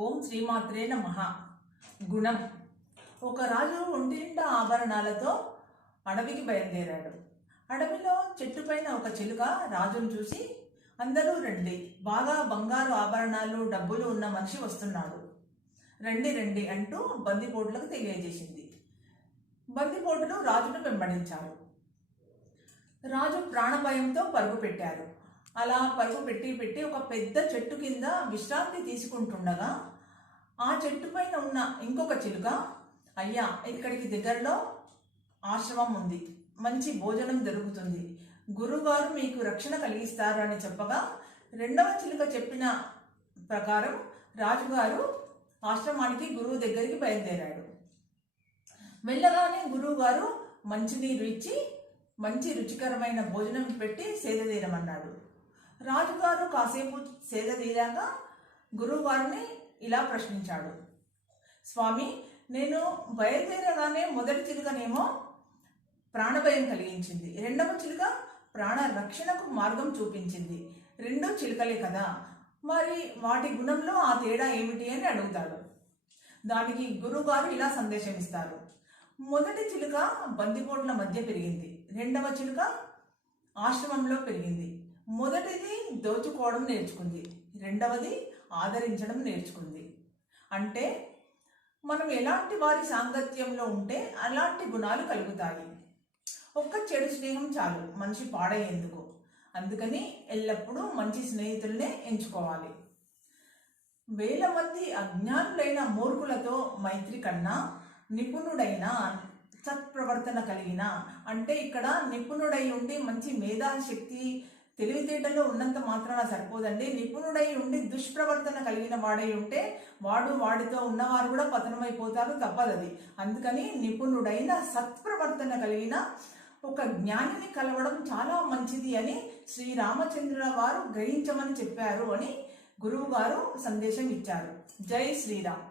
ఓం శ్రీమాత్రే నమః. గుణం. ఒక రాజు ఒంటినిండా ఆభరణాలతో అడవికి బయలుదేరాడు. అడవిలో చెట్టుపైన ఒక చిలుక రాజును చూసి, అందరూ రండి, బాగా బంగారు ఆభరణాలు డబ్బులు ఉన్న మనిషి వస్తున్నాడు, రండి రండి అంటూ బందిపోట్లకు తెలియజేసింది. బందిపోటులు రాజును వెంబడించారు. రాజు ప్రాణభయంతో పరుగు పెట్టారు. అలా పరుగు పెట్టి ఒక పెద్ద చెట్టు కింద విశ్రాంతి తీసుకుంటుండగా ఆ చెట్టు పైన ఉన్న ఇంకొక చిలుక, అయ్యా, ఇక్కడికి దగ్గరలో ఆశ్రమం ఉంది, మంచి భోజనం దొరుకుతుంది, గురువుగారు మీకు రక్షణ కలిగిస్తారు అని చెప్పగా, రెండవ చిలుక చెప్పిన ప్రకారం రాజుగారు ఆశ్రమానికి గురువు దగ్గరికి బయలుదేరాడు. వెళ్ళగానే గురువుగారు మంచినీరు ఇచ్చి మంచి రుచికరమైన భోజనం పెట్టి సేద తీరమన్నాడు. రాజుగారు కాసేపు సేద తీరాక గురువుగారిని ఇలా ప్రశ్నించాడు. స్వామి, నేను బయలుదేరగానే మొదటి చిలుకనేమో ప్రాణభయం కలిగించింది, రెండవ చిలుక ప్రాణ రక్షణకు మార్గం చూపించింది. రెండు చిలుకలే కదా, మరి వాటి గుణంలో ఆ తేడా ఏమిటి అని అడుగుతాడు. దానికి గురువుగారు ఇలా సందేశం ఇస్తారు. మొదటి చిలుక బందిపోట్ల మధ్య పెరిగింది, రెండవ చిలుక ఆశ్రమంలో పెరిగింది. మొదటిది దోచుకోవడం నేర్చుకుంది, రెండవది ఆదరించడం నేర్చుకుంది. అంటే మనం ఎలాంటి వారి సాంగత్యంలో ఉంటే అలాంటి గుణాలు కలుగుతాయి. ఒక్క చెడు స్నేహం చాలు మనిషి పాడయ్యేందుకు. అందుకని ఎల్లప్పుడూ మంచి స్నేహితుల్నే ఎంచుకోవాలి. వేల మంది అజ్ఞానులైన మూర్ఖులతో మైత్రి కన్నా నిపుణుడైన సత్ప్రవర్తన కలిగిన, అంటే ఇక్కడ నిపుణుడై ఉండి మంచి మేధాశక్తి తెలివితేటలో ఉన్నంత మాత్రాన సరిపోదండి. నిపుణుడై ఉండి దుష్ప్రవర్తన కలిగిన వాడై ఉంటే వాడితో ఉన్నవారు కూడా పతనమైపోతారు, తప్పదది. అందుకని నిపుణుడైన సత్ప్రవర్తన కలిగిన ఒక జ్ఞానిని కలవడం చాలా మంచిది అని శ్రీరామచంద్రుల వారు గ్రహించమని చెప్పారు అని గురువు గారు సందేశం ఇచ్చారు. జై శ్రీరామ్.